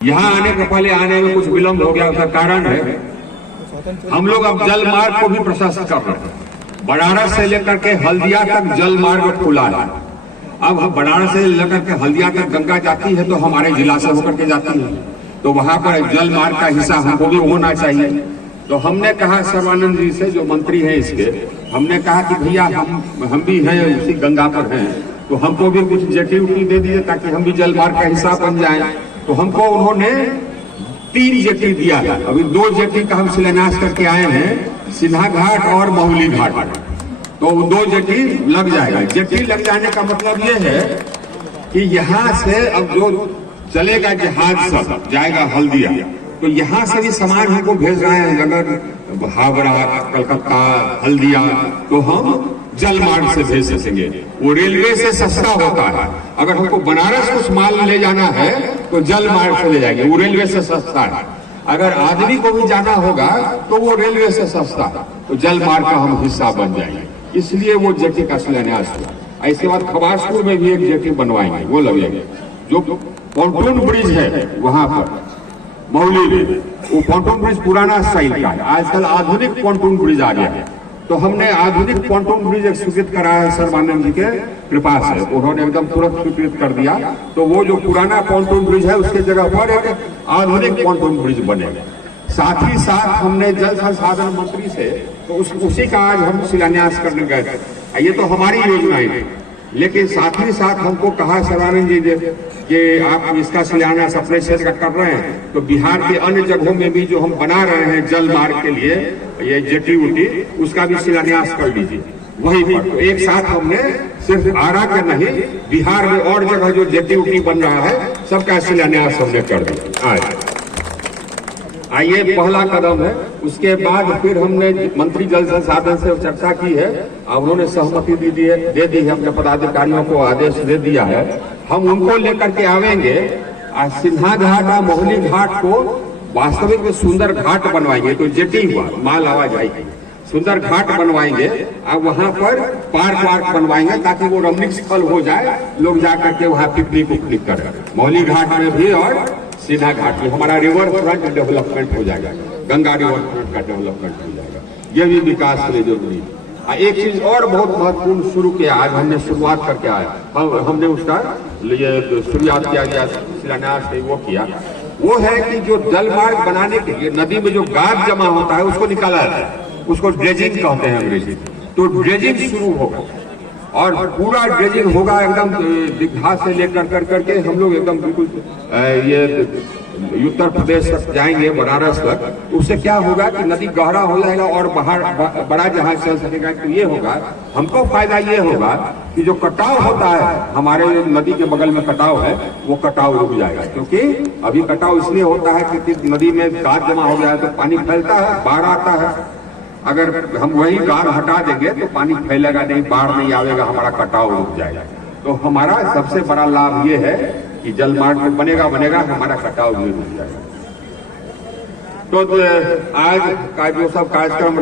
यहाँ आने के पहले आने में कुछ विलम्ब हो गया, उसका कारण है हम लोग अब जल मार्ग को भी प्रशस्त कर रहे हैं। बनारस से लेकर के हल्दिया तक जल मार्ग खुला है। अब बनारस से लेकर के हल्दिया तक गंगा जाती है तो हमारे जिला से होकर के जाती है, तो वहां पर जल मार्ग का हिस्सा हमको भी होना चाहिए। तो हमने कहा सर्वानंद जी से, जो मंत्री हैं इसके, हमने कहा कि भैया हम भी हैं उसी गंगा पर हैं, तो हमको भी कुछ जेटी उटी दे दीजिए ताकि हम भी जल मार्ग का हिस्सा बन जाए। तो हमको उन्होंने 3 जेटी दिया है। अभी 2 जेटी का हम शिलान्यास करके आए हैं, सिन्हा घाट और महुली घाट, तो 2 जेटी लग जाएगा। जेटी लग जाने का मतलब ये है कि यहाँ से अब जो चलेगा जहाज सब जाएगा हल्दिया, तो यहाँ से भी सामान हमको भेज रहे हैं, अगर हावड़ा, कलकत्ता, हल्दिया, तो हम जल मार्ग से भेज सकेंगे। वो रेलवे से सस्ता होता है। अगर हमको बनारस कुछ माल ले जाना है तो जल मार्ग से ले जाएंगे, वो रेलवे से सस्ता है। अगर आदमी को भी जाना होगा तो वो रेलवे से सस्ता है, तो जल मार्ग का हम हिस्सा बन जाएंगे। इसलिए वो जेटी का शिलान्यास हुआ। इसके बाद खबासपुर में भी एक जेटी बनवाएंगे, वो लगेगा। जो पॉन्टून ब्रिज है वहां पर महुली में, वो पॉन्टून ब्रिज पुराना स्टाइल का है, आजकल आधुनिक पॉन्टून ब्रिज आ गया है। तो हमने आधुनिक पॉन्टून ब्रिज स्वीकृत कराया है सर्वानंद जी के कृपा से, उन्होंने एकदम तुरंत स्वीकृत कर दिया। तो वो जो पुराना पॉन्टून ब्रिज है उसके जगह पर एक आधुनिक पॉन्टून ब्रिज बनेगा। साथ ही साथ हमने जल संसाधन मंत्री से, तो उसी का आज हम शिलान्यास करने गए थे। ये तो हमारी योजना है, लेकिन साथ ही साथ हमको कहा सर्वानंद जी ने कि आप इसका शिलान्यास अपने क्षेत्र का कर रहे हैं, तो बिहार के अन्य जगहों में भी जो हम बना रहे हैं जल मार्ग के लिए ये जेटी उटी, उसका भी शिलान्यास कर लीजिए वहीं पर। तो एक साथ हमने सिर्फ आरा का नहीं, बिहार में और जगह जो जेटी उटी बन रहा है सबका शिलान्यास हमने कर दिया। आइए पहला कदम है। उसके बाद फिर हमने मंत्री जल संसाधन से चर्चा की है, उन्होंने सहमति दे दी है, अपने पदाधिकारियों को आदेश दे दिया है। हम उनको लेकर के आवेंगे, सिन्हा घाट और महुली घाट को वास्तविक में सुंदर घाट बनवाएंगे। तो जेटी हुआ, माल आवाज आएगी, सुंदर घाट बनवाएंगे। अब वहां पर पार्क बनवाएंगे ताकि वो रमणीक स्थल हो जाए, लोग जाकर के वहां पिकनिक उकनिक करें। महुली घाट में भी और सिन्हा घाट में हमारा रिवर फ्रंट डेवलपमेंट हो जाएगा, गंगा रिवर फ्रंट का डेवलपमेंट हो जाएगा। ये भी विकास के लिए जरूरी है। एक चीज और बहुत महत्वपूर्ण शुरू किया, आज हमने शुरुआत करके आया, हमने उसका ये शुरुआत किया गया, शिलान्यास वो किया, वो है कि जो जल मार्ग बनाने के लिए नदी में जो गाद जमा होता है उसको निकाला जाता है, उसको ड्रेजिंग कहते हैं अंग्रेजी। तो ड्रेजिंग शुरू होगा और पूरा ड्रेजिंग होगा एकदम दीघा से लेकर करके हम लोग एकदम बिल्कुल ये उत्तर प्रदेश तक जाएंगे, बनारस तक। उससे क्या होगा कि नदी गहरा हो जाएगा और बाहर बड़ा जहाज चल सकेगा। तो ये होगा, हमको फायदा ये होगा कि जो कटाव होता है हमारे नदी के बगल में कटाव है, वो कटाव रुक जाएगा। क्योंकि अभी कटाव इसलिए होता है कि नदी में गाद जमा हो गया है तो पानी फैलता है, बाढ़ आता है। अगर हम वही गाद हटा देंगे तो पानी फैलेगा नहीं, बाढ़ नहीं आएगा, हमारा कटाव रुक जाएगा। तो हमारा सबसे बड़ा लाभ ये है कि जल मार्ग बनेगा, हमारा कटाव भी रुक जाएगा। तो आज का जो सब कार्यक्रम